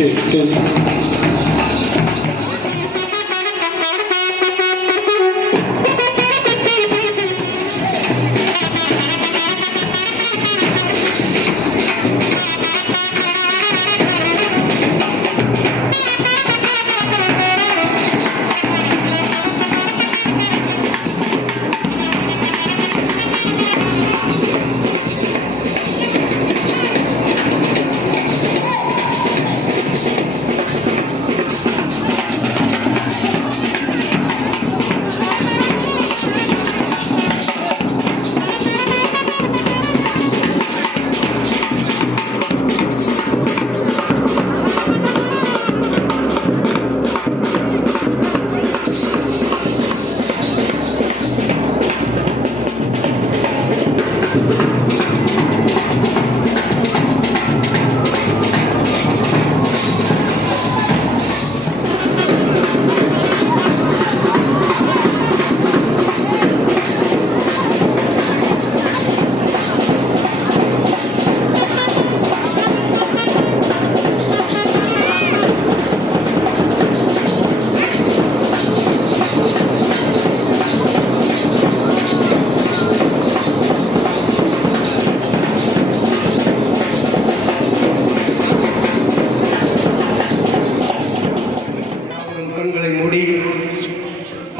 Cheers.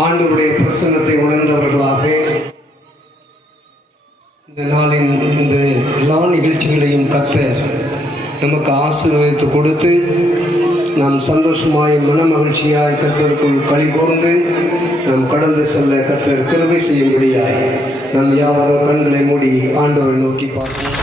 ஆண்டவருடைய பிரசன்னத்தை உணர்ந்தவர்களாக இந்த நாளின் இந்த எல்லா நிகழ்ச்சிகளையும் கர்த்தர் நமக்கு ஆசீர்வதித்து கொடுத்து நாம் சந்தோஷமாய் மன மகிழ்ச்சியாய் கர்த்தருக்குள் களி கூர்ந்து நாம் கடந்து செல்ல கர்த்தர் கிருபை செய்யும்படியாய் நாம் யாவரும் கண்களை மூடி ஆண்டவரை நோக்கி பார்ப்போம்.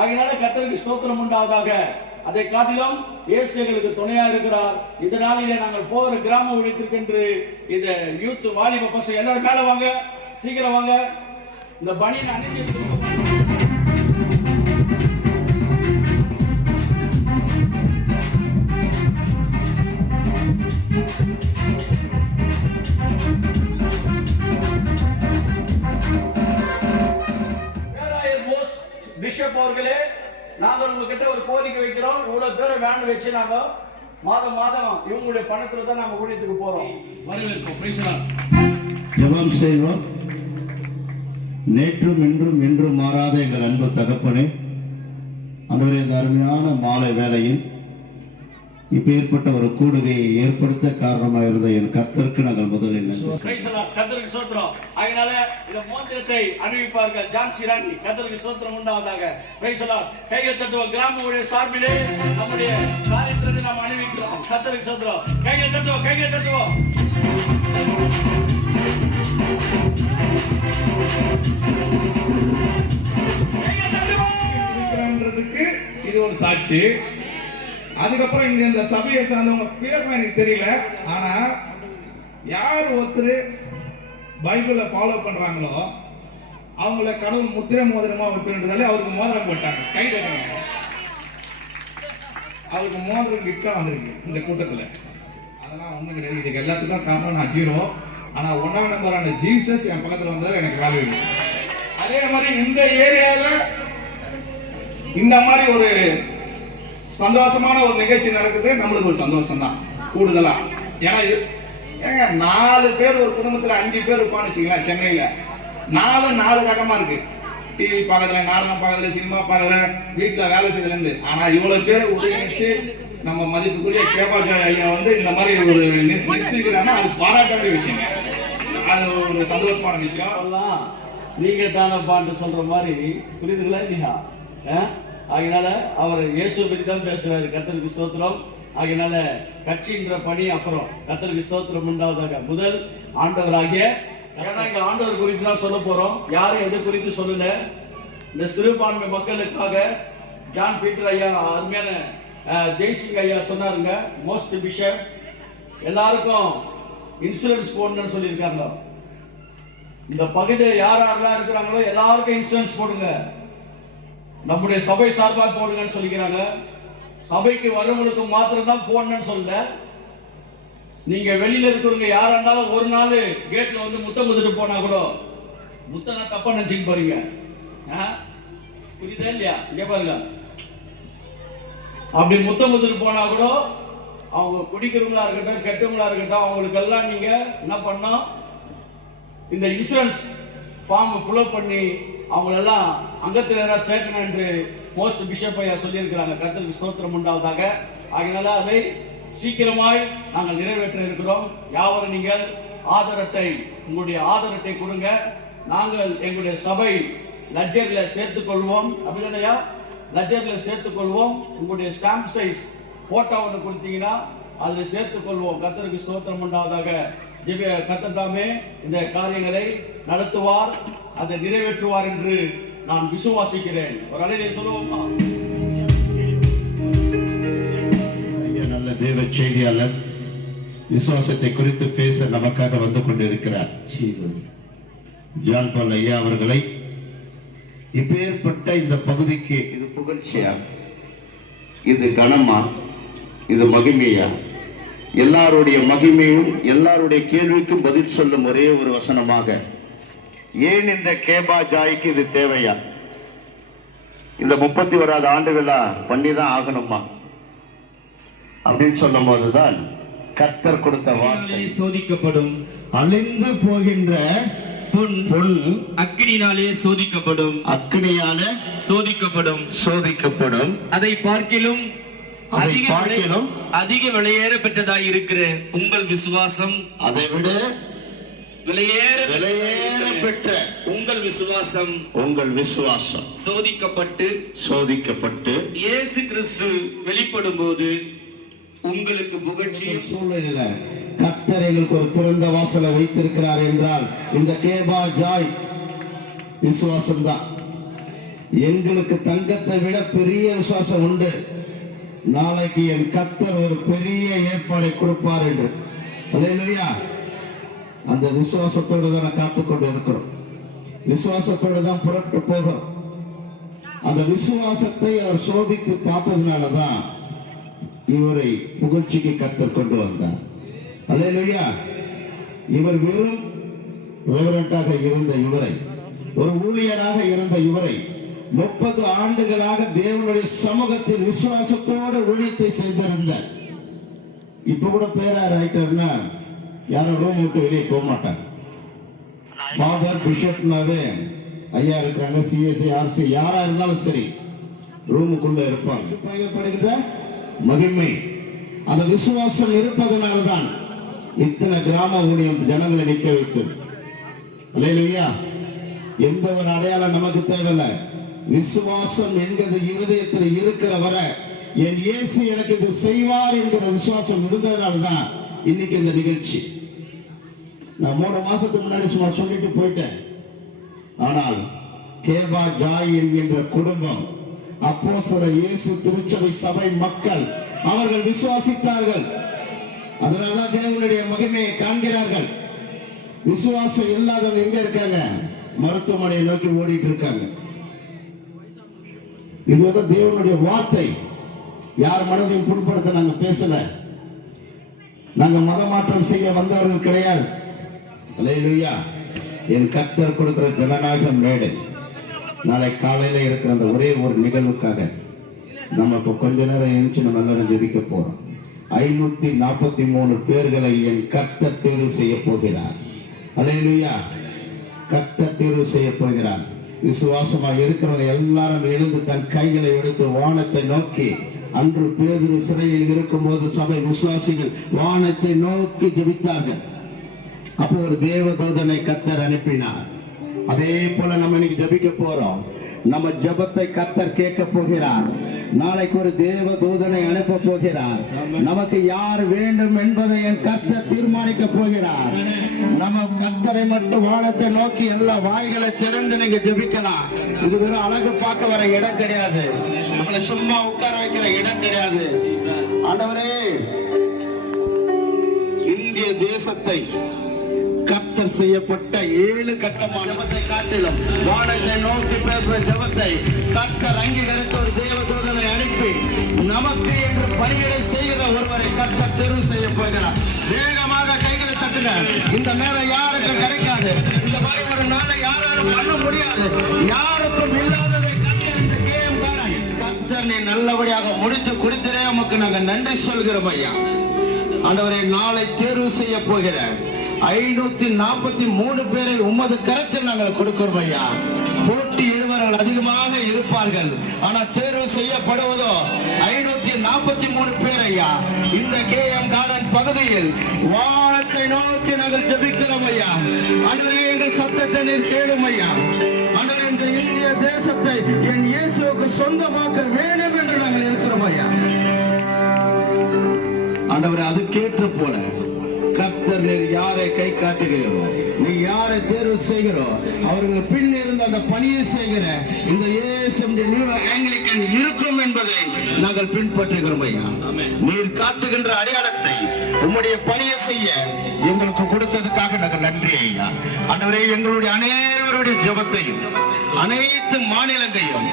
ஆகையினால கர்த்தருக்கு ஸ்தோத்திரம் உண்டாவதாக. அதை காட்டிலும் இயேசு எங்களுக்கு துணையா இருக்கிறார். இந்த நாளிலே நாங்கள் போகிற கிராம ஊழியத்திற்கென்று இந்த யூத் வாலிப பசங்க எல்லாரும் மேல வாங்க, சீக்கிரம் வாங்க. இந்த பணியின் அணிந்து பிஷப் அவர்களே, நாங்கள் உங்ககிட்ட ஒரு கோரிக்கை வைக்கிறோம். இவ்வளவு பேரை வேன் வச்சு நாங்க மாதம் மாதம் இவங்களுடைய பணத்துல தான் நாங்க ஊழியத்துக்கு போறோம். வரவேற்போம். Praise the Lord. ஜெபம் செய்வோம். நேற்றும் இன்றும் என்றும் மாறாத எங்கள் அன்பு தகப்பனே, அன்றைய இந்த அருமையான மாலை வேளையில் இப்ப ஏற்பட்ட ஒரு கூடுகையை ஏற்படுத்த காரணமாக இருந்த என் கர்த்தருக்கு நாங்கள் முதலில் கர்த்தருக்கு ஸ்தோத்திரம். அதனால இந்த மோதிரத்தை அணிவிப்பார்கள் ஜான்சி ராணி. கர்த்தருக்கு ஸ்தோத்திரம் உண்டாவதாக. Praise the Lord. கையை தட்டுவோம். கிராம ஊழியர் சார்பிலே நம்முடைய காரியத்தை நாம் அணிவிக்கிறோம். கர்த்தருக்கு ஸ்தோத்திரம். கையை தட்டுவோம், கையை தட்டுவோம். இது ஒரு சாட்சி. அதுக்கப்புறம் இங்க இந்த சபையை சார்ந்தவங்க பேர்லாம் எனக்கு தெரியல. ஆனா யார் ஒருத்தர் பைபிளை ஃபாலோ பண்றாங்களோ அவங்கள கடவுள் முத்திரை மோதிரமா விட்டுன்றதாலே அவருக்கு மோதிரம் போட்டாங்க. கை தட்டாங்க. அவருக்கு மோதிரம் கிஃப்டா வந்திருக்கு இந்த கூட்டத்துல. அதெல்லாம் ஒண்ணும் கிடையாது. இதுக்கு எல்லாத்துக்கும் காரணம் நான் ஹீரோ. ஆனா 1ஆம் நம்பரான ஜீசஸ் என் பக்கத்துல வந்ததால் எனக்கு வேல்யூ இல்லை. அதே மாதிரி இந்த ஏரியாவில் இந்த மாதிரி ஒரு சந்தோஷமான ஒரு நிகழ்ச்சி நடக்குது. நம்மளுக்கு ஒரு சந்தோஷம் தான் கூடுதலா. ஏன்னா 4 பேர் ஒரு குடும்பத்துல 5 பேர் இருப்பான்னு வச்சுக்கலாம். சென்னையில 4 ரகமா இருக்கு. டிவி பார்க்கறதுல, நாடகம் பார்க்கறதுல, சினிமா பார்க்கறதுல, வீட்டுல வேலை செய்யறதுல இருந்து. ஆனா இவ்வளவு பேர் ஒருங்கிணைச்சு நம்ம மதிப்புக்குரிய கேபாஜாய் ஐயா வந்து இந்த மாதிரி ஒரு நிறுத்திக்கிறாங்கன்னா அது பாராட்ட வேண்டிய விஷயம். அது ஒரு சந்தோஷமான விஷயம். நீங்க தானப்பான்னு சொல்ற மாதிரி புரியுதுங்களா இல்லையா? அதனால அவர் இயேசு பற்றி தான் பேசுறாரு. கர்த்தருக்கு ஸ்தோத்திரம். அதனால கட்சின்ற பணி அப்புறம் கர்த்தருக்கு ஸ்தோத்திரம் உண்டாவதாக. முதல் ஆண்டவராகிய, ஏன்னா இங்க ஆண்டவர் குறித்து தான் சொல்ல போறோம். யாரும் எது குறித்து சொல்லல. இந்த சிறுபான்மை மக்களுக்காக ஜான் பீட்டர் ஐயா, அருமையான ஜெய்சிங் ஐயா சொன்னாருங்க. மோஸ்ட் பிஷப் எல்லாருக்கும் இன்சூரன்ஸ் போடணும்னு சொல்லியிருக்காங்க. இந்த பகுதியில் யார் யாரெல்லாம் இருக்கிறாங்களோ எல்லாருக்கும் இன்சூரன்ஸ் போடுங்க. நம்முடைய சபை சார்பாக போடுங்கன்னு சொல்லிக்கிறாங்க. சபைக்கு வரவங்களுக்கு மாத்திரம் தான் போடணும்னு சொல்ல. நீங்க வெளியில இருக்கிறவங்க யாரா இருந்தாலும் ஒரு நாள் கேட்ல வந்து முத்தம் கொடுத்துட்டு போனா கூட முத்தனா தப்பா நினைச்சுட்டு போறீங்க. புரியுதா இல்லையா? இங்க பாருங்க, அப்படி முத்தம் கொடுத்துட்டு போனா கூட அவங்க குடிக்கிறவங்களா இருக்கட்டும், கெட்டவங்களா இருக்கட்டும், அவங்களுக்கு எல்லாம் நீங்க என்ன பண்ணா இந்த இன்சூரன்ஸ் ஃபார்ம் ஃபில் பண்ணி அவங்களெல்லாம் அங்கத்தினராக சேர்க்கணும் என்று மோஸ்ட் பிஷப் ஐயா சொல்லியிருக்கிறாங்க. கர்த்தருக்கு ஸ்தோத்திரம் உண்டாவதாக. அதனால அதை சீக்கிரமாய் நாங்கள் நிறைவேற்ற இருக்கிறோம். யாவரும் நீங்கள் ஆதாரத்தை, உங்களுடைய ஆதாரத்தை கொடுங்க. நாங்கள் எங்களுடைய சபை லட்ஜர்ல சேர்த்துக் கொள்வோம். அப்படிதானையா? லட்ஜர்ல சேர்த்துக் கொள்வோம். உங்களுடைய ஸ்டாம்ப் சைஸ் போட்டோ ஒன்று கொடுத்தீங்கன்னா அதுல சேர்த்துக் கொள்வோம். கர்த்தருக்கு ஸ்தோத்திரம் உண்டாவதாக. கர்த்தர் தாமே இந்த காரியங்களை நடத்துவார், அதை நிறைவேற்றுவார் என்று நான் விசுவாசிக்கிறேன். ஒரு அலையை சொல்லுவோமா? நல்ல தேவ செய்தியாளர் விசுவாசத்தை குறித்து பேச நமக்காக வந்து கொண்டிருக்கிறார் ஜான் பால் ஐயா அவர்களை. இப்பேற்பட்ட இந்த பகுதிக்கு இது புகழ்ச்சியா, இது கனமா, இது மகிமையா? எல்லாருடைய மகிமையும் எல்லாருடைய கேள்விக்கும் பதில் சொல்லும் ஒரே ஒரு வசனமாக, ஏன் இந்த கேபாஜாய்க்கு இது தேவையா? இந்த 31வது ஆண்டு விழா பண்ணிதான் ஆகணுமா அப்படின்னு சொல்லும் போதுதான் கர்த்தர் கொடுத்த வார்த்தை, சோதிக்கப்படும் அழிந்து போகின்ற பொன் அக்னியினாலே சோதிக்கப்படும், அக்னியால சோதிக்கப்படும், சோதிக்கப்படும். அதை பார்க்கிலும் அதிக விலையேற பெற்றதாய் இருக்கிற உங்கள் விசுவாசம், அதை விட விலையேற பெற்ற உங்கள் விசுவாசம் சோதிக்கப்பட்டு இயேசு கிறிஸ்து வெளிப்படும் போது உங்களுக்கு புகழ்ச்சியும். சூழ்நிலையில கர்த்தர் எங்களுக்கு ஒரு திறந்த வாசலை வைத்திருக்கிறார் என்றால் இந்த கேபாஜாய் விசுவாசம் தான். எங்களுக்கு தங்கத்தை விட பெரிய விசுவாசம் உண்டு. நாளைக்கு என் கர்த்தர் ஒரு பெரிய ஏற்பாடை கொடுப்பார் என்று. அல்லேலூயா. அந்த விசுவாசத்தோடு தான் காத்துக்கொண்டு இருக்கிறோம். விசுவாசத்தோடு தான் புறப்பட்டு போகிறோம். அந்த விசுவாசத்தை அவர் சோதித்து பார்த்ததுனாலதான் இவரை புகழ்ச்சிக்கு கர்த்தர் கொண்டு வந்தார். அல்லேலூயா. இவர் வெறும் ரெவரண்டாக இருந்த இவரை, ஒரு ஊழியராக இருந்த இவரை 30 ஆண்டுகளாக தேவனுடைய சமூகத்தில் விசுவாசத்தோடு ஊழியத்தை செய்திருந்தார். இப்ப கூட பேரார் ஆயிட்டாருன்னா யாரும் ரூம் விட்டு வெளியே போக மாட்டாங்க. ஃபாதர் பிஷப்னாவே ஐயா இருக்கிறாங்க, சிஎஸ்சி ஆர்சி யாரா இருந்தாலும் சரி ரூமுக்குள்ள இருப்பாங்க. பயப்படுகிற மகிமை அந்த விசுவாசம் இருப்பதனால்தான் இத்தனை கிராம ஊழியம் ஜனங்களை நிக்க வைக்கும். அல்லேலூயா. எந்த ஒரு அடையாளம் நமக்கு தேவையில்லை. விசுவாசம் என்கிறது இருதயத்தில் இருக்கிற வரை என் இயேசு எனக்கு இது செய்வார் என்கிற விசுவாசம் இருந்ததுனால்தான் இன்னைக்கு இந்த நிகழ்ச்சி. நான் 3 மாசத்துக்கு முன்னாடி சும்மா சொல்லிட்டு போயிட்டேன். ஆனால் கேபா ஜாய் என்கின்ற குடும்பம், அப்போஸ்தலர் இயேசு திருச்சபை சபை மக்கள் அவர்கள் விசுவாசித்தார்கள். அதனாலதான் தேவனுடைய மகிமையை காண்கிறார்கள். விசுவாசம் இல்லாதவங்க எங்க இருக்காங்க? மருத்துவமனையை நோக்கி ஓடிட்டு இருக்காங்க. இதுதான் தேவனுடைய வார்த்தை. யார் மனதையும் புண்படுத்த நாங்க பேசல. நாங்க மதமாற்றம் செய்ய வந்தவர்கள் கிடையாது. அல்லேலூயா. என் கர்த்தர் கொடுக்கிற ஜனநாயக மேடை நாளை காலையில இருக்கிற அந்த ஒரே ஒரு நிகழ்வுக்காக நம்ம இப்ப கொஞ்ச நேரம் எழுந்து நம்ம எல்லாரும் ஜெபிக்க போறோம். 543 பேர்களை என் கர்த்தர் தேர்வு செய்ய போகிறார். அல்லேலூயா. கர்த்தர் தேர்வு செய்ய போகிறார். விசுவாசமாக இருக்கிறவங்க எல்லாரும் எழுந்து தன் கைகளை எடுத்து வானத்தை நோக்கி, அன்று பேதுரு சிறையில் இருக்கும் போது சபை விசுவாசிகள் வானத்தை நோக்கி ஜெபித்தார்கள். அப்போ ஒரு தேவதூதனை கர்த்தர் அனுப்பினார். அதே போல நம்ம இன்னைக்கு ஜெபிக்க போறோம். நம்ம ஜெபத்தை கர்த்தர் கேட்க போகிறார். நாளைக்கு ஒரு தேவதூதனை அனுப்ப போகிறார். நமக்கு யார் வேண்டும் என்பதை என் கர்த்தர் தீர்மானிக்க போகிறார். நம்ம கர்த்தரை மட்டும் வானத்தை நோக்கி எல்லா வாய்களை திறந்து நீங்க ஜெபிக்கலாம். இது வெறும் அழகு பார்க்க வர இடம் கிடையாது. நம்மளை சும்மா உட்கார வைக்கிற இடம் கிடையாது. ஆண்டவரே, இந்திய தேசத்தை கர்த்தர் செய்யப்பட்ட 7 கட்டமான ஜெபத்தை காட்டிலும் வானத்தை நோக்கி பேசுகிற ஜெபத்தை கர்த்தர் அங்கீகரித்த ஒரு தேவதூதனை அனுப்பி நமக்கு என்று பணிகளை செய்கிற ஒருவரை கர்த்தர் தேர்வு செய்ய போகிறார். வேகமாக கைகளை தட்டுங்க. இந்த நேரம் யாருக்கும் கிடைக்காது. இந்த மாதிரி ஒரு நாளை யாராலும் பண்ண முடியாது. யாருக்கும் இல்லாததை கர்த்தர் இந்த கேம் கர்த்தர் நீ நல்லபடியாக முடித்து கொடுத்திரே உமக்கு நாங்க நன்றி சொல்கிறோம் ஐயா. ஆண்டவரே, நாளை தேர்வு செய்ய போகிறேன் 543 பேரை உமது கரத்தில் நாங்கள் கொடுக்கிறோம் ஐயா. போட்டியிடுவர்கள் அதிகமாக இருப்பார்கள். ஆனா தேர்வு செய்யப்படுவதோ 543 பேர் ஐயா. இந்த கேஎம் கார்டன் பகுதியில் வானத்தை நோக்கி நாங்கள் ஜெபிக்கிறோம் ஐயா. ஆண்டவரே, எங்கள் சத்தத்தை நீர் கேளும் ஐயா. ஆண்டவரே, இந்த இந்திய தேசத்தை என் இயேசுவுக்கு சொந்தமாக்க வேண்டும் என்று நாங்கள் இருக்கிறோம் ஐயா. ஆண்டவரே, அதுக்கேற்ற போல கர்த்தர் நீர் யாரை கை காட்டுகிறோ, நீ யாரை தேர்வு செய்கிறோ அவர்கள் பின் இருந்த அந்த பணியை செய்கிற இந்த நியூ ஆங்கிலிக்கன் இருக்கும் என்பதை நாங்கள் பின்பற்றுகிறோம் ஐயா. நீர் காட்டுகின்ற அடையாளத்தை உம்முடைய பணியை செய்ய எங்களுக்கு கொடுத்ததுக்காக நாங்கள் நன்றி ஐயா. ஆண்டவரே, எங்களுடைய அனைவருடைய ஜெபத்தையும் அனைத்து மாநிலங்களையும்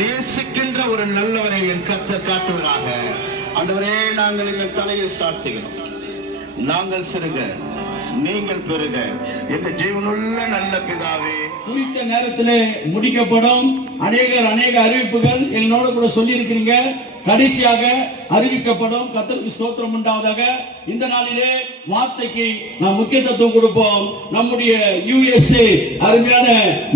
நேசிக்கின்ற ஒரு நல்லவரை என் கர்த்தர் காட்டுவதாக. ஆண்டவரே, நாங்கள் எங்கள் தலையை சாத்துகிறோம். நாங்கள் சிறுக, நீங்கள் பெருக, என்ற ஜீவனுள்ள நல்ல பிதாவே. குறித்த நேரத்திலே முடிக்கப்படும் அநேக அறிவிப்புகள் என்னோட கூட சொல்லி இருக்கிறீங்க. கடைசியாக அறிவிக்கப்படும். கர்த்தருக்கு ஸ்தோத்திரம் உண்டாவதாக. இந்த நாளிலே வார்த்தைக்கு நாம் முக்கியத்துவம் கொடுப்போம். நம்முடைய USA அருமையான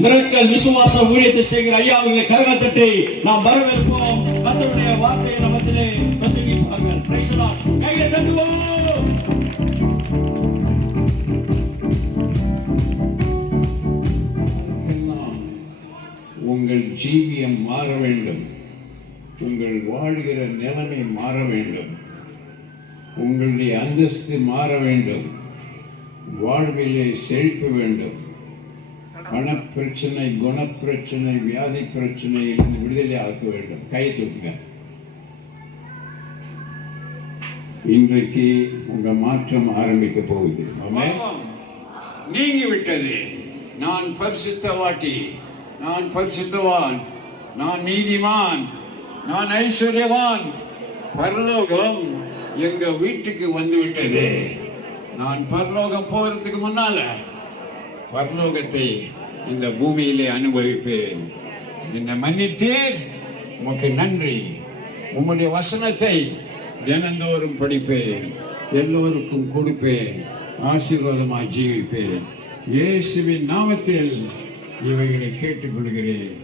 மிரக்கல் விசுவாச ஊழியத்தை செய்கிற ஐயா அவர்களை கரங்களை தட்டி நாம் வரவேற்போம். கர்த்தருடைய வார்த்தையை நமத்திலே பிரசங்கிப்பார்கள். Praise the Lord. கையை தட்டுவோம். உங்கள் ஜீவியம் மாற வேண்டும். உங்கள் வாழ்கிற நிலைமை மாற வேண்டும். உங்களுடைய அந்தஸ்து மாற வேண்டும். வாழ்விலே செழிப்பு வேண்டும். பணப்பிரச்சனை, குணப்பிரச்சனை, வியாதி பிரச்சனையிலிருந்து விடுதலை ஆக்க வேண்டும். கை தூக்குங்க. இன்றைக்கு உங்க மாற்றம் ஆரம்பிக்க போகுது. நீங்கி விட்டது. நான் பரிசுத்தவாட்டி, நான் பரிசுத்தவான், நான் நீதிமான், நான் ஐஸ்வர்யவான். பரலோகம் எங்க வீட்டுக்கு வந்து விட்டது. நான் பரலோகம் போகிறதுக்கு முன்னால பரலோகத்தை இந்த பூமியிலே அனுபவிப்பேன். என்னை மன்னித்தீர், உமக்கு நன்றி. உம்முடைய வசனத்தை தினந்தோறும் படிப்பேன், எல்லோருக்கும் கொடுப்பேன், ஆசீர்வாதமாய் ஜீவிப்பேன். இயேசுவின் நாமத்தில் இவைகளை கேட்டுக்கொள்கிறேன்.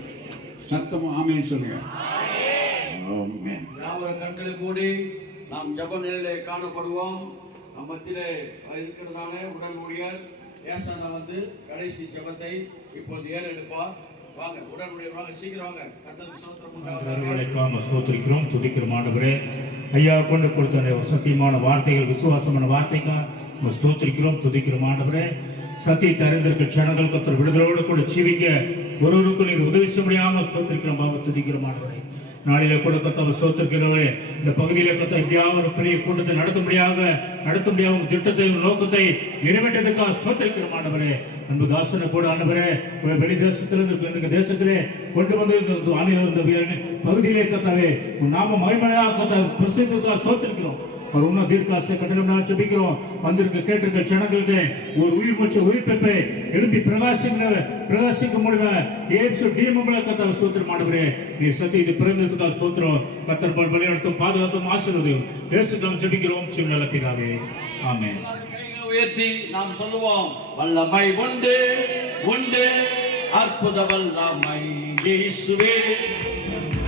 சத்தமா ஆமென் சொல்லுங்க. ஆமென். யாவரும் கண்களை கூடி நாம் ஜெப நிலையிலே காணப்படுவோம். நம் மத்தியிலே இருக்கிறதான உடல் ஊழியர் ஏசானா வந்து கடைசி ஜெபத்தை இப்போது ஏறெடுப்பார். வாங்க உடல் ஊழியர் வாங்க, சீக்கிரம் வாங்க. கர்த்தருக்கு ஸ்தோத்திரம் உண்டாவதாக. ஸ்தோத்திரிக்கிறோம், துதிக்கிறோம் ஆண்டவரே. ஐயா கொண்டு கொடுத்த சத்தியமான வார்த்தைகள், விசுவாசமான வார்த்தைக்காக ஸ்தோத்திரிக்கிறோம், துதிக்கிறோம் ஆண்டவரே. சத்தியத்தை அறிந்திருக்க ஜனங்கள் கர்த்தர் விடுதலோடு கூட ஜீவிக்க ஒருவருக்கும் நீர் உதவி செய்ய முடியாமல் ஸ்தோத்திரிக்கிறோம் பாபா, துதிக்கிறோம் ஆண்டவரே. நாளிலே கூட கர்த்தர் ஸ்தோத்திரிக்கிறவரே, இந்த பகுதியிலே கர்த்தர் எப்படியாவது ஒரு பெரிய கூட்டத்தை நடத்த முடியாத திட்டத்தை நோக்கத்தை நிறைவேற்றதுக்காக ஸ்தோத்திரிக்கிறோம் ஆண்டவரே. அன்பு தாசனை கூட ஆண்டவரே வெளி தேசத்திலிருந்து தேசத்திலே கொண்டு வந்து இந்த பகுதியிலே கர்த்தாவே நாம மகிமையாக கர்த்தர் பிரசித்தத்துக்காக ஸ்தோத்திரிக்கிறோம். ஒரு உன்ன தீர்க்காசை கட்டணம் ஜெபிக்கிறோம். வந்திருக்க கேட்டிருக்க ஜனங்களுக்கு ஒரு உயிர் மூச்ச உயிர்ப்பை எழுப்பி பிரகாசிக்க முடியுமா ஏப்சு டிஎம்ல கர்த்தர் ஸ்தோத்திரம் ஆண்டவரே. நீ சத்தியத்தை பிறந்ததுக்காக ஸ்தோத்திரம். கர்த்தர் பலியெடுத்தும் பாதுகாத்தும் ஆசீர்வதியும் இயேசுவிடம் ஜெபிக்கிறோம் சிவநல்ல பிதாவே, ஆமென். உயர்த்தி நாம் சொல்லுவோம், வல்லமை உண்டு உண்டு அற்புத வல்லமை இயேசுவே.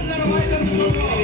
எல்லாரும் வாய்த்தம் சொல்லுவோம்.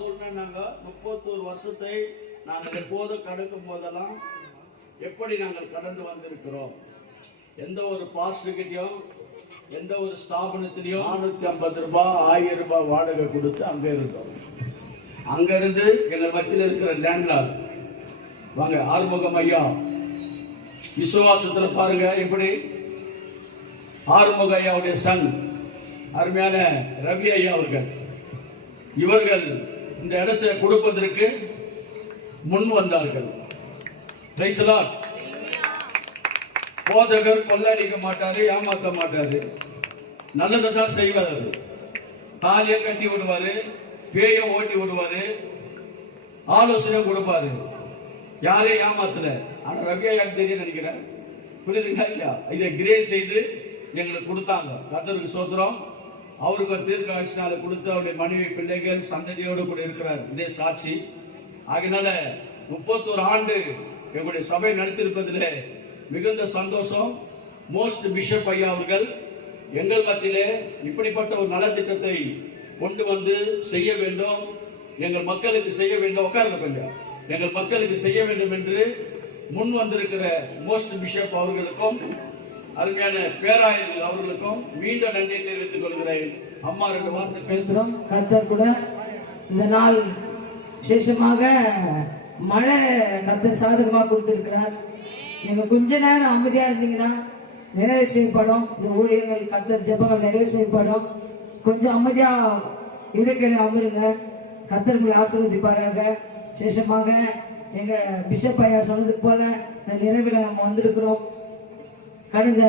சொன்னாங்க 31 வருஷத்தை நாங்கள் எப்போது கடக்கும் போதெல்லாம் எப்படி நாங்கள் கடந்து வந்திருக்கிறோம். எந்த ஒரு பாஸ்டர்கிட்டையும் எந்த ஒரு ஸ்தாபனத்திலையும் 450 ரூபாய் 1000 ரூபாய் வாடகை கொடுத்து அங்க இருந்தோம். அங்க இருந்து எங்கள் மத்தியில் இருக்கிற லேண்ட்லார்ட் வாங்க ஆறுமுகம் ஐயா விசுவாசத்துல பாருங்க எப்படி ஆறுமுக ஐயாவுடைய சன் அருமையான ரவி ஐயா அவர்கள் இவர்கள் இந்த இடத்தை கொடுப்பதற்கு முன் வந்தார்கள். Praise the Lord. போதகர் கொள்ளடிக்க மாட்டாரு, ஏமாத்த மாட்டாரு, நல்லதை தான் செய்வார். தாலியை கட்டி விடுவாரு, பேயை ஓட்டி விடுவாரு, ஆலோசனை கொடுப்பாரு, யாரையும் ஏமாத்தல. ஆனா ரவியா எனக்கு தெரியும் நினைக்கிறேன், புரியுதுங்களா இல்லையா? இதை கிரேஸ் செய்து எங்களுக்கு கொடுத்தாங்க. கர்த்தருக்கு ஸ்தோத்திரம். அவருக்கு தீர்க்காட்சினால கொடுத்து அவருடைய மனைவி பிள்ளைகள் சந்ததியோடு கூட இருக்கிறார். இதே சாட்சி. ஆகினால 31 ஆண்டு எங்களுடைய சபை நடத்திருப்பதிலே மிகுந்த சந்தோஷம். மோஸ்ட் பிஷப் ஐயா அவர்கள் எங்கள் மத்தியிலே இப்படிப்பட்ட ஒரு நலத்திட்டத்தை கொண்டு வந்து செய்ய வேண்டும், எங்கள் மக்களுக்கு செய்ய வேண்டும், உட்கார்ந்து கொஞ்சம் எங்கள் மக்களுக்கு செய்ய வேண்டும் என்று முன் வந்திருக்கிற மோஸ்ட் பிஷப் அவர்களுக்கும் அருமையான பேராயர்கள் அவர்களுக்கும் மீண்டும் நன்றியை தெரிவித்துக் கொள்கிறேன். அம்மா 2 வார்த்தை பேசுறோம். கர்த்தர் கூட இந்த நாள் விசேஷமாக மழை கர்த்தர் சாதகமாக கொடுத்திருக்கிறார். நீங்க கொஞ்ச நேரம் அமைதியா இருந்தீங்கன்னா நிறைவு செய்யப்படும். இந்த ஊழியர்கள் கர்த்தர் ஜெபங்கள் நிறைவு செய்யப்படும். கொஞ்சம் அமைதியா இருக்கிற அமருங்க. கர்த்தர் உங்களை ஆசீர்வதிப்பாராக. விசேஷமாக எங்க பிஷப் ஐயா சொன்னது போல இந்த நிறைவில் நம்ம வந்திருக்கிறோம். கடந்த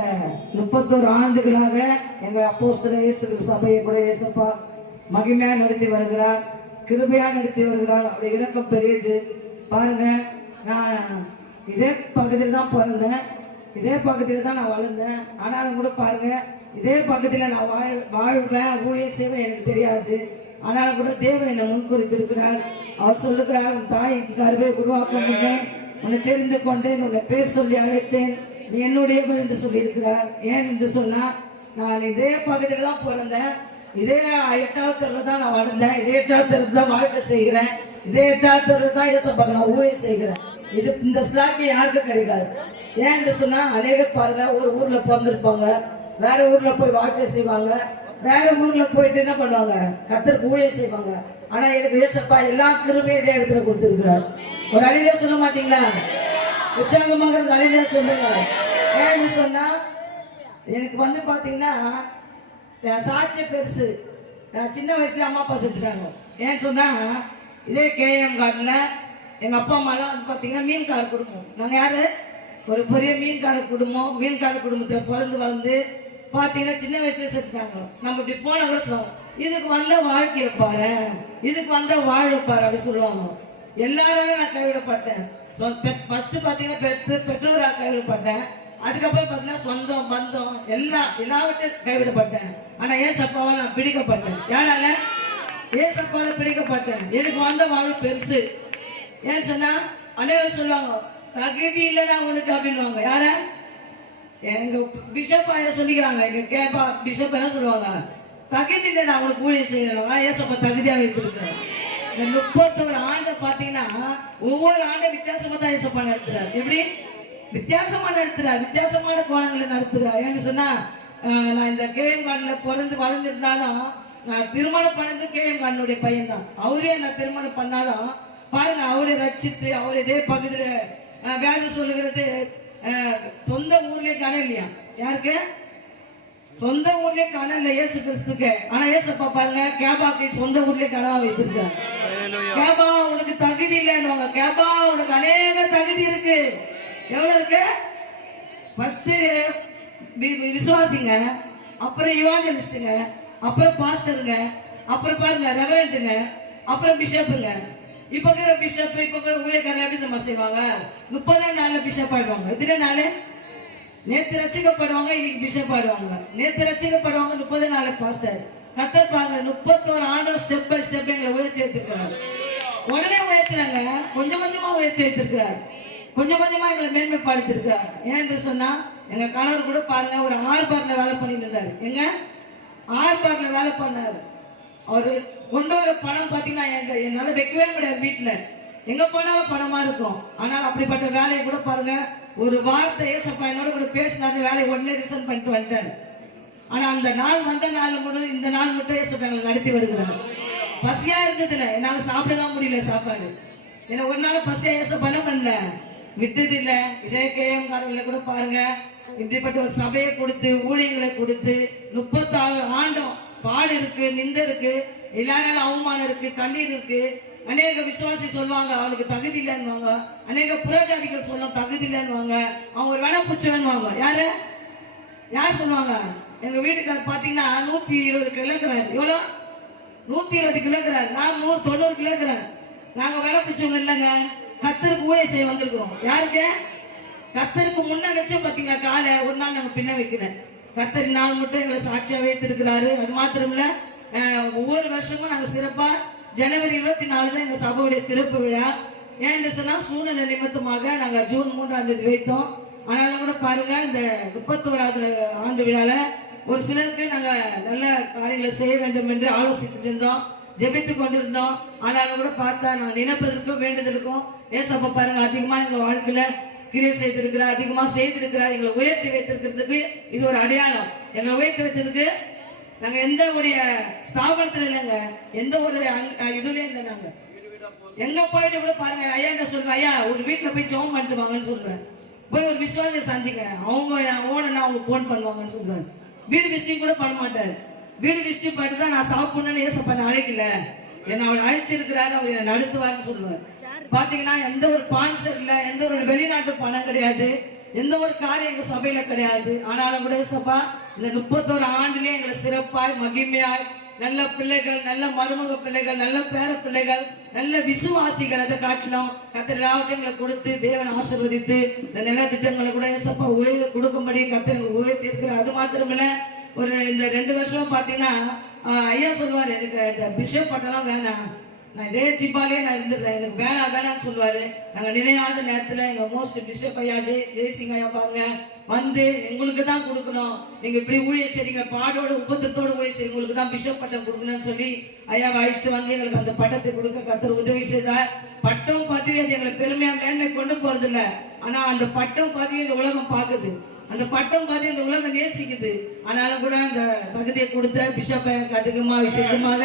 31 ஆண்டுகளாக எங்க அப்போஸ்தலர் இயேசு கிறிஸ்து சபையை கூட இயேசப்பா மகிமையா நடத்தி வருகிறார், கிருபையா நடத்தி வருகிறார். அவருடைய இலக்கம் பெரியது. பாருங்க, நான் இதே பகுதியில் தான் பிறந்தேன், இதே பகுதியில் தான் நான் வளர்ந்தேன். ஆனாலும் கூட பாருங்க, இதே பகுதியில் நான் வாழ்வேன், ஊழியம் செய்வேன் எனக்கு தெரியாது. ஆனாலும் கூட தேவன் என்னை முன்குறித்திருக்கிறார். அவர் சொல்லுகிறார், உன் தாய்க்கு கருவை உருவாக்க முன்னேன் உன்னை தெரிந்து கொண்டேன், உன்னை பேர் சொல்லி அழைத்தேன், நீ என்னுடையவர் என்று சொல்லியிருக்கிறார். ஏன் என்று சொன்னா, நான் இதே பகுதியில் தான் பிறந்தேன், இதே 8வது தெருவில் தான் நான் வளர்ந்தேன், இதே 8வது தெருவில் தான் வாழ்க்கை செய்கிறேன், இதே 8வது தெருவில் தான் இயேசப்பாக்கு நான் ஊழியம் செய்கிறேன். இது இந்த ஸ்லாக்கியம் யாருக்கும் கிடைக்காது. ஏன் என்று சொன்னா, அநேகர் பாருங்க ஒரு ஊர்ல பிறந்திருப்பாங்க, வேற ஊர்ல போய் வாழ்க்கை செய்வாங்க, வேற ஊர்ல போயிட்டு என்ன பண்ணுவாங்க, கர்த்தருக்கு ஊழியம் செய்வாங்க. ஆனா எனக்கு இயேசப்பா எல்லா கிருபையும் இதே இடத்துல கொடுத்திருக்கிறார். ஒரு அழிலே சொல்ல மாட்டீங்களா? உற்சாகமாக அழிலே சொல்லுங்க. ஏன்னு சொன்னா, எனக்கு பாத்தீங்கன்னா சாட்சிய பெருசு. சின்ன வயசுல அம்மா அப்பா செத்துட்டாங்க. ஏன்னு சொன்னா, இதே கேஎம் கார்டுல எங்க அப்பா அம்மாலாம் பாத்தீங்கன்னா மீன்கார குடும்பம். நாங்க யாரு, ஒரு பெரிய மீன்கார குடும்பம். மீன்கார குடும்பத்துல பிறந்து வளர்ந்து பாத்தீங்கன்னா சின்ன வயசுல செத்துட்டாங்க. நம்ம இப்படி போன கூட சொல்லுவோம், இதுக்கு வந்த வாழ்க்கைய பாரு, இதுக்கு வந்த வாழ பாரு அப்படி சொல்லுவாங்க. எல்லாரும் நான் கைவிடப்பட்டேன். ஃபர்ஸ்ட் பாத்தீங்கன்னா பெற்றோரால் கைவிடப்பட்டேன். அதுக்கப்புறம் பாத்தீங்கன்னா சொந்தம் பந்தம் எல்லாவற்றையும் கைவிடப்பட்டேன். ஆனா ஏசப்பாவால் நான் பிடிக்கப்பட்டேன். யாரால? ஏசப்பால பிடிக்கப்பட்டேன். எனக்கு வந்த வாழ்வு பெருசு. ஏன்னு சொன்னா, அனைவரும் சொல்லுவாங்க, தகுதி இல்லைன்னா உனக்கு அப்படின்வாங்க. யார? எங்க பிஷப் ஆயா சொல்லிக்கிறாங்க. எங்க கேப்பா பிஷப் என்ன சொல்லுவாங்க, தகுதி இல்லைன்னா அவனுக்கு ஊழியம் செய்யணும். ஏசப்பா தகுதியா வைத்திருக்கிறேன். இந்த 31 ஆண்டு பாத்தீங்கன்னா ஒவ்வொரு ஆண்டும் வித்தியாசமா தான் ஏசப்பா நடத்துறாரு. எப்படி வித்தியாசமா நடத்துறாரு, வித்தியாசமான கோணங்களை நடத்துறாரு. ஏன்னு சொன்னா, நான் இந்த கேஎம் கார்டுல பிறந்து வளர்ந்துருந்தாலும், நான் திருமணம் பண்ணது கேஎம் கார்டுடைய பையன் தான். அவரே நான் திருமணம் பண்ணாலும் பாருங்க, அவரை ரட்சித்து அவர் இதே பகுதியில வேலை சொல்லுகிறது. சொந்த ஊர்லயே காண இல்லையா? யாருக்கு? சொந்த ஊர்லயே காண இல்ல இயேசு கிறிஸ்துக்கு. ஆனா ஏசப்பா பாருங்க, கேபாக்கு சொந்த ஊர்லயே கனவா வைத்திருக்காங்க. கேபா உனக்கு தகுதி இல்லைன்னு, கேபா உனக்கு அநேக தகுதி இருக்கு. எவ்வளவு இருக்கு? ஃபர்ஸ்ட் விசுவாசிங்க, அப்புறம் இவாஞ்சலிஸ்டுங்க, அப்புறம் பாஸ்டருங்க, அப்புறம் பாருங்க ரெவரண்ட்டுங்க, அப்புறம் பிஷப்புங்க. இப்ப இருக்கிற பிஷப், இப்ப இருக்கிற ஊழியக்காரங்க எப்படி நம்ம செய்வாங்க? 30 நாள்ல பிஷப் ஆயிடுவாங்க. இதுல நாளே நேத்து ரசிக்கப்படுவாங்க, இன்னைக்கு பிஷப் ஆயிடுவாங்க. நேத்து ரசிக்கப்படுவாங்க, 30 நாள் பாஸ்டர். கர்த்தர் பாருங்க, 31 ஆண்டு ஸ்டெப் பை ஸ்டெப் எங்களை உயர்த்தி வைத்திருக்கிறார். உடனே உயர்த்தினாங்க, கொஞ்சம் கொஞ்சமா உயர்த்தி வைத்திருக்கிறார். கொஞ்சம் கொஞ்சமா எங்களை மேன்மைப்படுத்திருக்கிறார். ஏன்னு சொன்னா, எங்க கணவர் கூட பாருங்க ஒரு ஆர்பார்ல வேலை பண்ணிட்டு இருந்தாரு. எங்க ஆர்பார்ல வேலை பண்ணாரு. அவரு கொண்டு வர பணம் பாத்தீங்கன்னா என்னால வைக்கவே முடியாது. வீட்டுல எங்க போனாலும் பணமா இருக்கும். ஆனால் அப்படிப்பட்ட வேலையை கூட பாருங்க, ஒரு வார்த்தை ஏசப்பா என்னோட கூட பேசினாரு, வேலையை உடனே ரிசைன் பண்ணிட்டு வந்துட்டாரு. ஆனா அந்த நாள் வந்த நாள் கூட இந்த நாள் மட்டும் ஏசப்பா எங்களை நடத்தி வருகிறார். பசியா இருந்ததுல என்னால சாப்பிடதான் முடியல சாப்பாடு. என்ன ஒரு நாள் பசியா ஏசப்பா என்ன பண்ணல, விட்டது இல்ல. இதே கேஎம் கார்டுல கூட பாருங்க, இப்படிப்பட்ட ஒரு சபையை கொடுத்து ஊழியர்களை கொடுத்து 36 ஆண்டும் பாடு இருக்கு, நிந்த இருக்கு, எல்லாரும் அவமானம் இருக்கு, கண்ணீர் இருக்கு. அநேக விசுவாசி சொல்லுவாங்க அவனுக்கு தகுதி இல்லைன்னு, அநேக புறஜாதிகள் சொல்ல தகுதி இல்லைன்னு, அவங்க ஒரு வேலை புச்சவன்வாங்க. யாரு யார் சொல்லுவாங்க? எங்க வீட்டுக்காரர் பாத்தீங்கன்னா 120 கிலோ இருக்கிறாரு. எவ்வளோ? 120 கிலோ இருக்கிறாரு. நான் 190 கிலோ இருக்கிறேன். நாங்க வேலை புச்சவங்க இல்லைங்க, கர்த்தருக்கு ஊழியம் செய்ய வந்திருக்கிறோம். யாருக்கு? கர்த்தருக்கு முன்ன வச்ச பாத்தீங்களா காலை, ஒரு நாள் நாங்க பின்ன வைக்கிறேன். கர்த்தர் நாள் மட்டும் எங்களை சாட்சியா வைத்திருக்கிறாரு. அது மாத்திரம் இல்ல, ஒவ்வொரு வருஷமும் நாங்க சிறப்பா ஜனவரி 24 தான் எங்க சபையுடைய திறப்பு விழா. ஏன்னு சொன்னா, சூழ்நிலை நிமித்தமாக நாங்க ஜூன் 3ஆம் தேதி வைத்தோம். ஆனாலும் கூட பாருங்க, இந்த 31வது ஆண்டு விழால ஒரு சிலருக்கு நாங்க நல்ல காரியங்களை செய்ய வேண்டும் என்று ஆலோசித்துட்டு இருந்தோம், ஜெபித்து கொண்டிருந்தோம். ஆனாலும் கூட பார்த்தா நாங்க நினைப்பதற்கும் வேண்டுதலுக்கும் ஏசப்பா பாருங்க அதிகமா எங்க வாழ்க்கையில கிரியை செய்திருக்கிறார், அதிகமா செய்திருக்கிறார். எங்களை உயர்த்தி வைத்திருக்கிறதுக்கு இது ஒரு அடையாளம். எங்களை உயர்த்தி வைத்ததுக்கு நாங்க எந்த ஒரு ஸ்தாபனத்துல இல்லைங்க, எந்த ஒரு இதுலயும் இல்லை. நாங்க எங்க போயிட்டு கூட பாருங்க, ஐயா என்ன சொல்றேன், ஐயா ஒரு வீட்டுல போய் ஜெபம் பண்ணிட்டு வாங்கன்னு சொல்றேன். போய் ஒரு விசுவாசத்தை சந்திங்க, அவங்க ஓனா அவங்க போன் பண்ணுவாங்கன்னு சொல்றாரு. வீடு விசிட்டிங் கூட பண்ண மாட்டாரு. வீடு விசிட்டிங் பண்ணிட்டு தான் நான் சாப்பிடணும்னு ஏசப்பண்ண அழைக்கல, என்ன அவர் அழைச்சிருக்கிறாரு, அவர் என்னை நடத்துவாருன்னு சொல்லுவார். பாத்தீங்கன்னா எந்த ஒரு ஸ்பான்சர் இல்ல, எந்த ஒரு வெளிநாட்டு பணம் கிடையாது, எந்த ஒரு காரியம் எங்க சபையில கிடையாது. ஆனாலும் கூட ஏசப்பா இந்த 31 ஆண்டுலயே எங்களை சிறப்பாய் மகிமையாய் நல்ல பிள்ளைகள், நல்ல மருமக பிள்ளைகள், நல்ல பேர பிள்ளைகள், நல்ல விசுவாசிகள் அதை காட்டணும். கர்த்தர் எல்லாவற்றையும் எங்களை கொடுத்து தேவன் ஆசீர்வதித்து இந்த நில திட்டங்களை கூட ஏசப்பா கொடுக்கும்படி கர்த்தர் உயர்த்தி இருக்கிறார். அது மாத்திரமில்ல, ஒரு இந்த 2 வருஷமா பாத்தீங்கன்னா ஐயா சொல்லுவாரு, எனக்கு இந்த பிஷப் பட்டெல்லாம் வேணாம், நான் இதே ஜிப்பாலே நான் இருந்துடுறேன், எனக்கு வேணாம்னு சொல்லுவாரு. நாங்க நினையாத நேரத்துல எங்க மோஸ்ட் பிஷப் ஐயா ஜெய்சிங் ஐயா பாருங்க வந்து எங்களுக்கு தான் கொடுக்கணும், நீங்க இப்படி ஊழியர் செய்றீங்க, பாடோட உபத்திரத்தோட ஊழியர் செய்றீங்க, உங்களுக்கு தான் பிஷப் பட்டம் கொடுக்கணும்னு சொல்லி ஐயா அழைச்சிட்டு வந்து எங்களுக்கு அந்த பட்டத்தை கொடுக்க கர்த்தர் உதவி செய்தார். பட்டம் பதவி அது எங்களை பெருமையா மேன்மை கொண்டு போறது இல்ல, ஆனா அந்த பட்டம் பதவி இந்த உலகம் பாக்குது, அந்த பட்டம் பதவி இந்த உலகம் நேசிக்குது. ஆனாலும் கூட அந்த தகுதியை கொடுத்த பிஷப் அதிகமா விசேஷமாக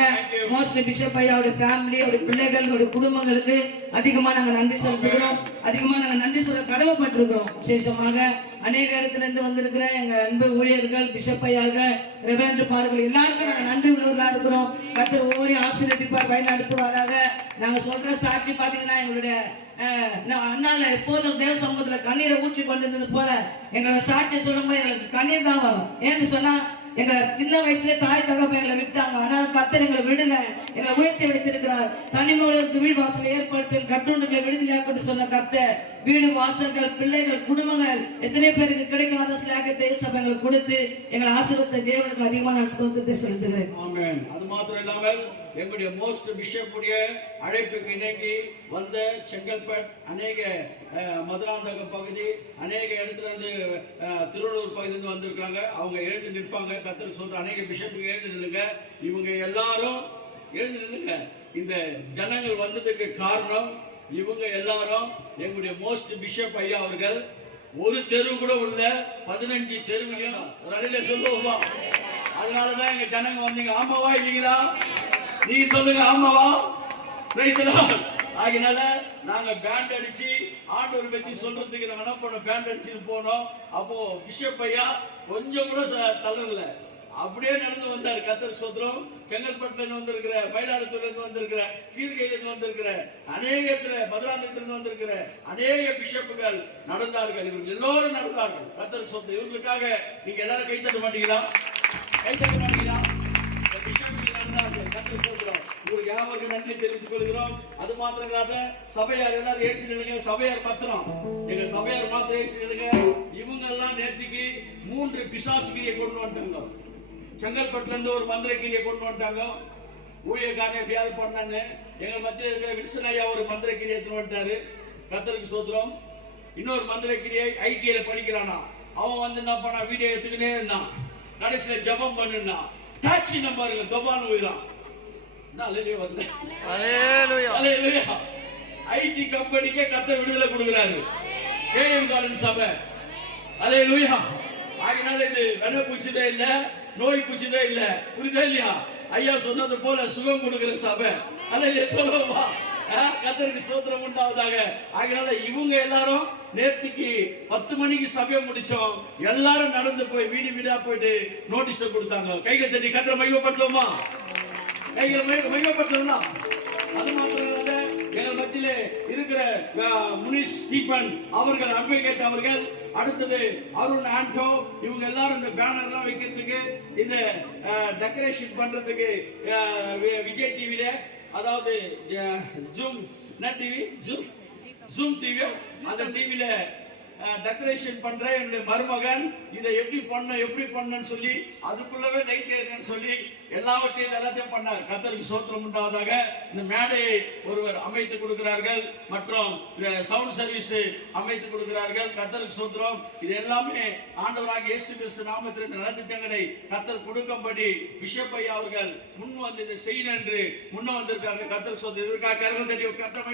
மோஸ்ட் பிஷப் ஐயாவுடைய ஃபேமிலி, அவருடைய பிள்ளைகள், அவருடைய குடும்பங்களுக்கு அதிகமா நாங்க நன்றி செலுத்துகிறோம். அதிகமா நாங்க நன்றி சொல்ல கடமைப்பட்டிருக்கிறோம். விசேஷமாக அநேக இடத்துல இருந்து வந்திருக்கிற எங்க அன்பு ஊழியர்கள், பிஷப் ஐயார்கள், ரெவரண்ட் பார்கள் எல்லாருக்கும் நாங்க நன்றி உள்ளவர்களா இருக்கிறோம். கர்த்தர் ஒவ்வொரு ஆசீர்வதிப்பார், வழி நடத்துவாராக. நாங்க சொல்ற சாட்சி பாத்தீங்கன்னா எங்களுடைய அண்ணால எப்போதும் தேவ சமூகத்துல கண்ணீரை ஊற்றி கொண்டிருந்தது போல எங்களோட சாட்சி சொல்லும் போது எங்களுக்கு கண்ணீர் தான் வரும். ஏன்னு சொன்னா எங்க சின்ன வயசுல தாய் தகப்பன் எங்களை விட்டாங்க, ஆனால் கர்த்தர் எங்களை விடல, எங்களை உயர்த்தி வைத்திருக்கிறார். தனிமொழிக்கு வீடு வாசல் ஏற்படுத்தி கட்டுண்டுகளை விடுதலை சொன்ன கர்த்தர் வீடு வாசல்கள், பிள்ளைகள், குடும்பங்கள் எத்தனை பேருக்கு கிடைக்காத ஸ்லாகத்தை சபைகளை கொடுத்து எங்களை ஆசீர்வதித்த தேவனுக்கு அதிகமான ஸ்தோத்திரத்தை செலுத்துகிறேன். ஆமென். அது மாத்திரம் இல்லாமல் எங்களுடைய மோஸ்ட் பிஷப் உடைய அழைப்புக்கு இணங்கி வந்த செங்கல்பட்டு, அநேக மதுராந்தகம் பகுதி, அநேக இடத்துல இருந்து திருவள்ளூர் பகுதியிலிருந்து வந்திருக்காங்க. அவங்க எழுந்து நிற்பாங்க. கர்த்தர் சொல்ற அநேக பிஷப்புக்கு எழுந்து நில்லுங்க, இவங்க எல்லாரும் எழுந்து நில்லுங்க. இந்த ஜனங்கள் வந்ததுக்கு காரணம் இவங்க எல்லாரும் எங்களுடைய மோஸ்ட் பிஷப் ஐயா அவர்கள் ஒரு தெரு கூட உள்ள 15 தெருவிலையும் ஒரு அடையில சொல்லுவோமா, அதனாலதான் எங்க ஜனங்க வந்தீங்க. ஆமாவா இல்லைங்களா? நீங்க சொல்லுங்க ஆமாவா? Praise the Lord. அதனால நாங்க பேண்ட் அடிச்சு ஆண்டவர் பத்தி சொல்றதுக்கு நம்ம என்ன பண்ணோம், பேண்ட் அடிச்சுட்டு போனோம். அப்போ பிஷப் ஐயா கொஞ்சம் கூட தளரல, அப்படியே நடந்து வந்தார். கர்த்தருக்கு ஸ்தோத்திரம். செங்கல்பட்டுல இருந்து வந்திருக்கிற, மயிலாடுதுறையில இருந்து வந்திருக்கிற, சீர்கையில இருந்து வந்திருக்கிற, அநேக இடத்துல மதுராந்தகத்துல இருந்து வந்திருக்கிற அநேக பிஷப்புகள் நடந்தார்கள். இவர்கள் எல்லாரும் நடந்தார்கள். கர்த்தருக்கு ஸ்தோத்திரம். இவர்களுக்காக நீங்க எல்லாரும் கை தட்ட மாட்டீங்களா? கை தட்ட மாட்டீங்களா? உங்களுக்கு யாவருக்கு நன்றி தெரிவித்துக் கொள்கிறோம். அது மாத்திரம் இல்லாத சபையார் எல்லாரும் ஏற்றி நிலுங்க. சபையார் பத்திரம் எங்க சபையார் மாத்திரம் ஏற்றி நிலுங்க. இவங்க எல்லாம் நேற்றுக்கு 3 பிசாசுகிரியை கொண்டு வந்துட்டாங்க. செங்கல்பட்டுல இருந்து ஒரு மந்திரக்கிரியை கொண்டு வந்துட்டாங்க. ஊழியக்காரனை வியாதி பண்ணான்னு எங்க மத்தியில் இருக்கிற வில்சன் ஐயா ஒரு மந்திரக்கிரியை எடுத்துட்டு வந்துட்டாரு. கர்த்தருக்கு ஸ்தோத்திரம். இன்னொரு மந்திரக்கிரியை ஐடிஐல படிக்கிறானா, அவன் வந்து என்ன பண்ணா, வீடியோ எடுத்துக்கிட்டே இருந்தான். கடைசியில ஜெபம் பண்ணுனா டாக்ஸி நம்பருங்க தொபான்னு போயிடான். ஐடி கம்பெனிக்கே கர்த்தர் விடுதலை கொடுக்கிறாரு. கேஎம் காலேஜ் சபை. அல்லேலூயா. அதனால இது வென பூச்சிதே இல்ல, நோய் பூச்சிதே இல்ல. புரியுதா இல்லையா? ஐயா சொன்னது போல சுகம் கொடுக்கிற சபை. அல்லேலூயா சொல்லுவா. கர்த்தருக்கு ஸ்தோத்திரம் உண்டாவதாக. அதனால இவங்க எல்லாரும் நேற்றுக்கு 10 மணிக்கு சபையை முடிச்சோம். எல்லாரும் நடந்து போய் வீடு வீடா போயிட்டு நோட்டீஸ் கொடுத்தாங்க. கைகளை தட்டி கர்த்தரை மகிமைப்படுத்துவோமா? கைகளை மகிமைப்படுத்தலாம். அது மாத்திரம் இல்ல, எங்கள் மத்தியிலே இருக்கிற முனிஷ் ஸ்டீபன் அவர்கள், அட்வொகேட் அவர்கள், அடுத்தது அருண் ஆண்டோ, இவங்க எல்லாரும் இந்த பேனர்லாம் வைக்கிறதுக்கு, இந்த டெக்கரேஷன் பண்றதுக்கு விஜய் டிவில, அதாவது ஜூம் டிவி, ஜூம் டிவி, அந்த டிவில டெக்கரேஷன் பண்ற என்னுடைய மருமகன் இதை எப்படி பண்ணன்னு சொல்லி அதுக்குள்ளவே நைட் ஏறுன்னு சொல்லி எல்லாத்தையும் பண்ணார். கர்த்தருக்கு ஸ்தோத்திரம் உண்டாவதாக. இந்த மேடையை ஒருவர் அமைத்து கொடுக்கிறார்கள், மற்றும் சவுண்ட் சர்வீஸ் அமைத்து கொடுக்கிறார்கள். கர்த்தருக்கு ஸ்தோத்திரம். இது எல்லாமே ஆண்டவராகிய இயேசு கிறிஸ்து நாமத்தில் இந்த நலத்திட்டங்களை கர்த்தர் கொடுக்கும்படி பிஷப் ஐயா அவர்கள் முன் வந்து இதை செய்யணும் என்று முன்ன வந்திருக்காங்க. கர்த்தருக்கு ஸ்தோத்திரம். இதற்காக கரங்கள் தட்டி கர்த்தர்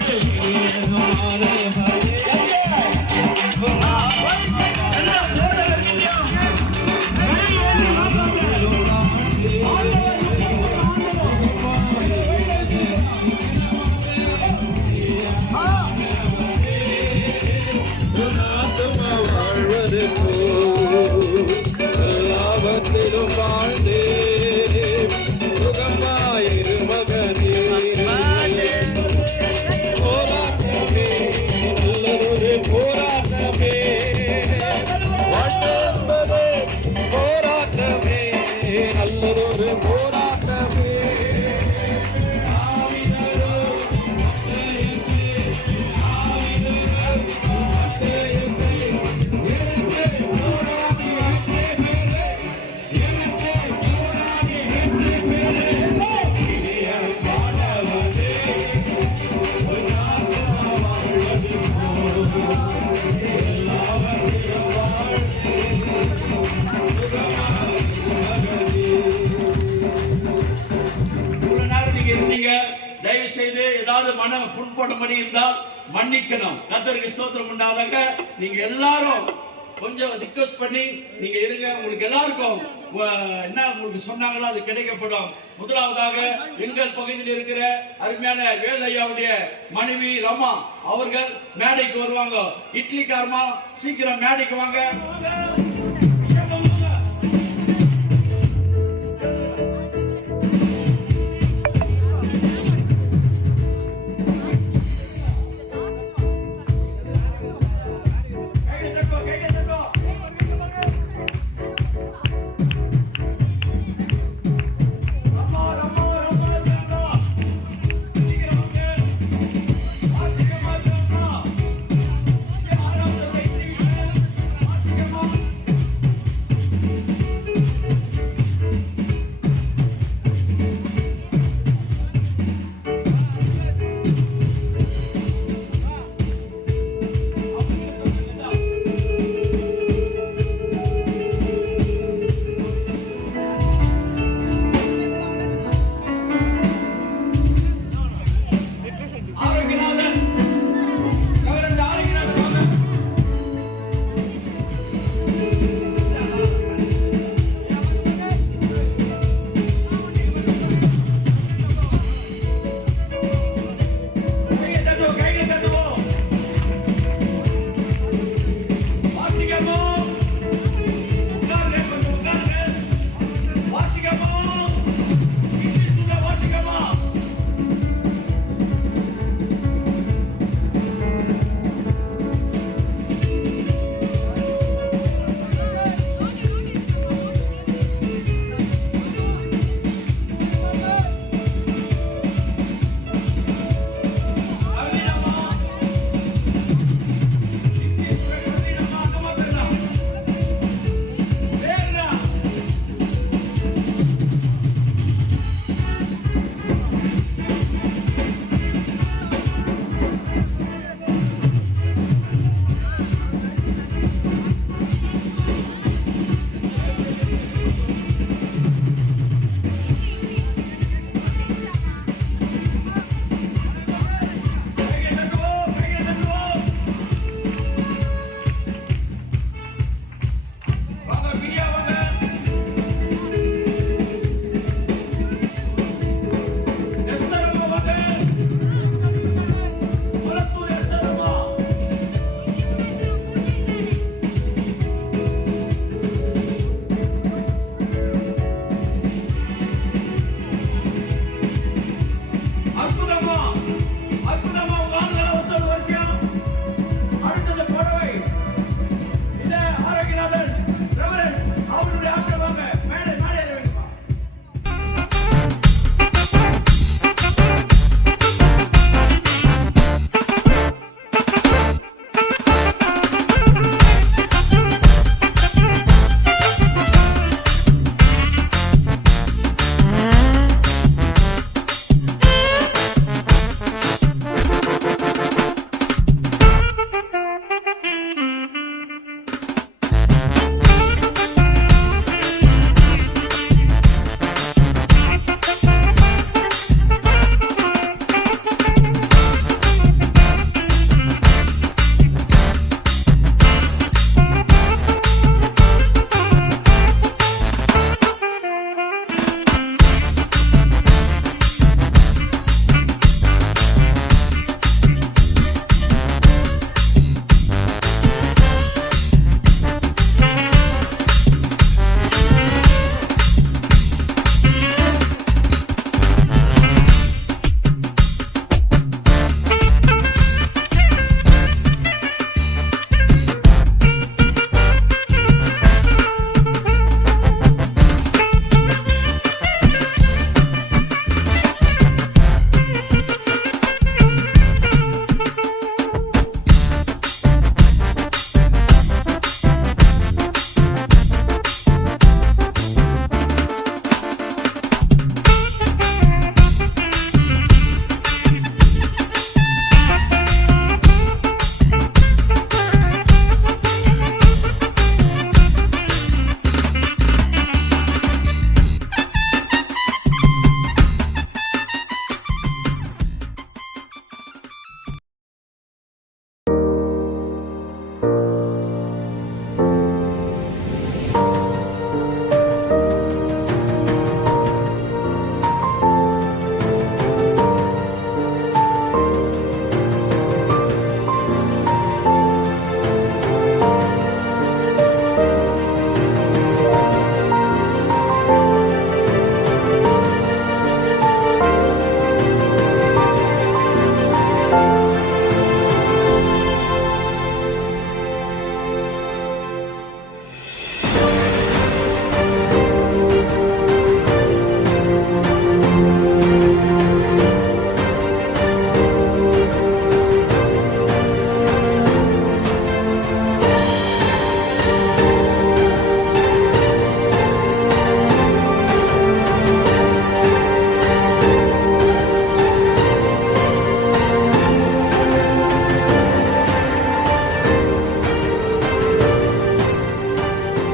செய்து ஏதாவது மன புண்படும்படி இருந்தால் மன்னிக்கணும். கர்த்தருக்கு ஸ்தோத்திரம் உண்டாதாக. நீங்க எல்லாரும் கொஞ்சம் ரிக்வெஸ்ட் பண்ணி நீங்க இருங்க. உங்களுக்கு எல்லாருக்கும் என்ன உங்களுக்கு சொன்னாங்களோ அது கிடைக்கப்படும். முதலாவதாக எங்கள் பகுதியில் இருக்கிற அருமையான வேலையாவுடைய மனைவி ரமா அவர்கள் மேடைக்கு வருவாங்க. இட்லி காரமா சீக்கிரம் மேடைக்கு வாங்க.